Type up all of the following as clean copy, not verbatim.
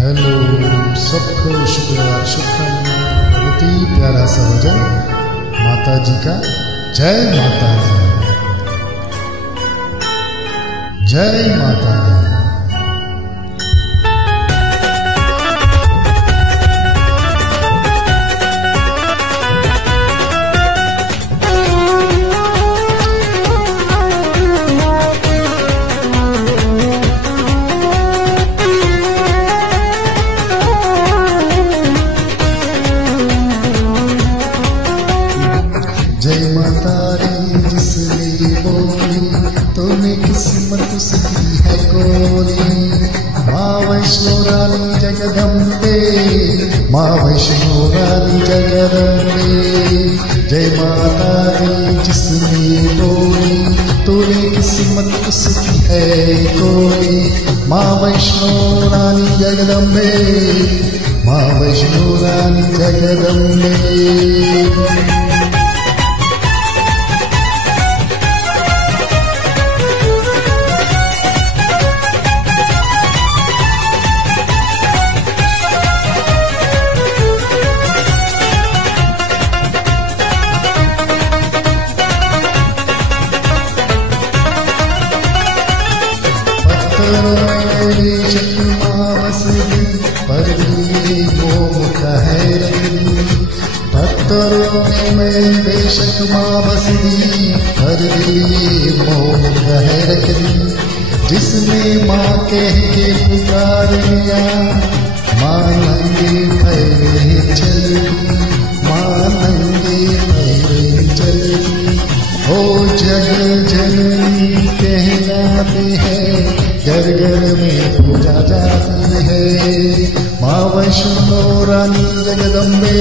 Hello सबको शुक्राना बहुत ही प्यारा सा भजन माता जी का। जय माता दी, जय माता दी। जय माता दी जिसने बोली तूने किस्मत उसकी है कोरी। माँ वैष्णो रानी जगदम्बे, माँ वैष्णो रानी जगदम्बे। जय माता दी जिसने बोली तूने किस्मत उसकी है कोरी। माँ वैष्णो रानी जगदम्बे, माँ वैष्णो रानी जगदम्बे। पत्थरों में बेशक माँ बस दी, पर दिली मोह है रख दी। जिसने माँ कह के पुकार लिया, माँ नंगे पैरे चली, माँ नंगे पैरे चली। ओ जग जननी कहलाते हैं, घर घर में पूजा जाती है। माँ वैष्णो रानी जगदम्बे,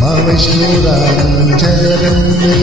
माँ वैष्णो रानी जगदम्बे।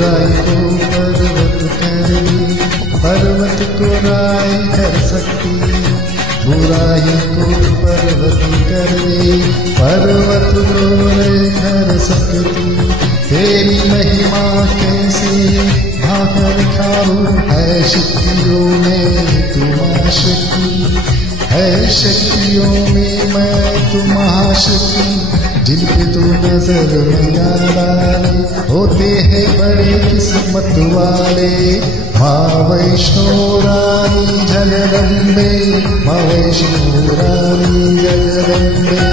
राय को पर्वत कर दी, पर्वत को राय कर सकती। बुराई को पर्वत कर दी, पर्वत को राय कर सकती। तेरी महिमा कैसे भाकर खाऊं, है शक्तियों में तू महाशक्ति, है शक्तियों में मैं तू महाशक्ति। जिन पे तू नजर में डाले, होते हैं बड़े किस्मत वाले। माँ वैष्णो रानी जगदम्बे, माँ वैष्णो रानी जगदम्बे।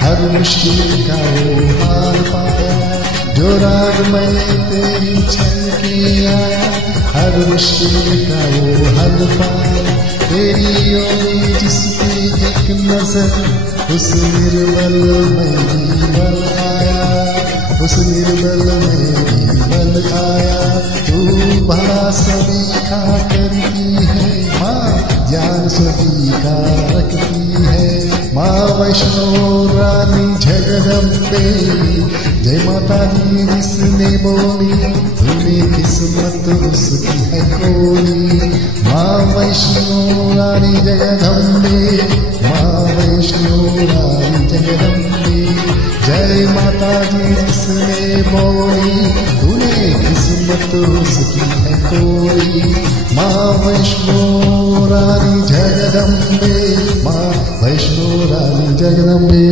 हर मुश्किल का वो हाल पाया, जो राग में तेरी चल के आया। हर मुश्किल का वो हल पाया, तेरी ओर जिसकी एक नजर, उस निर्मल में भी बल आया, उस निर्मल में भी बल आया। तू भला सभी का करती है, माँ ज्ञान सभी का रखती है। माँ वैष्णो रानी जगदम्बे, जय माता दी जिसने बोली तूने किस्मत उसकी है कोरी। माँ वैष्णो रानी जगदम्बे, माँ वैष्णो रानी जगदम्बे। जय माता दी जिसने बोली तूने किस्मत उसकी है कोरी। माँ वैष्णो रानी जगदम्बे, माँ वैष्णो रानी जगदम्बे।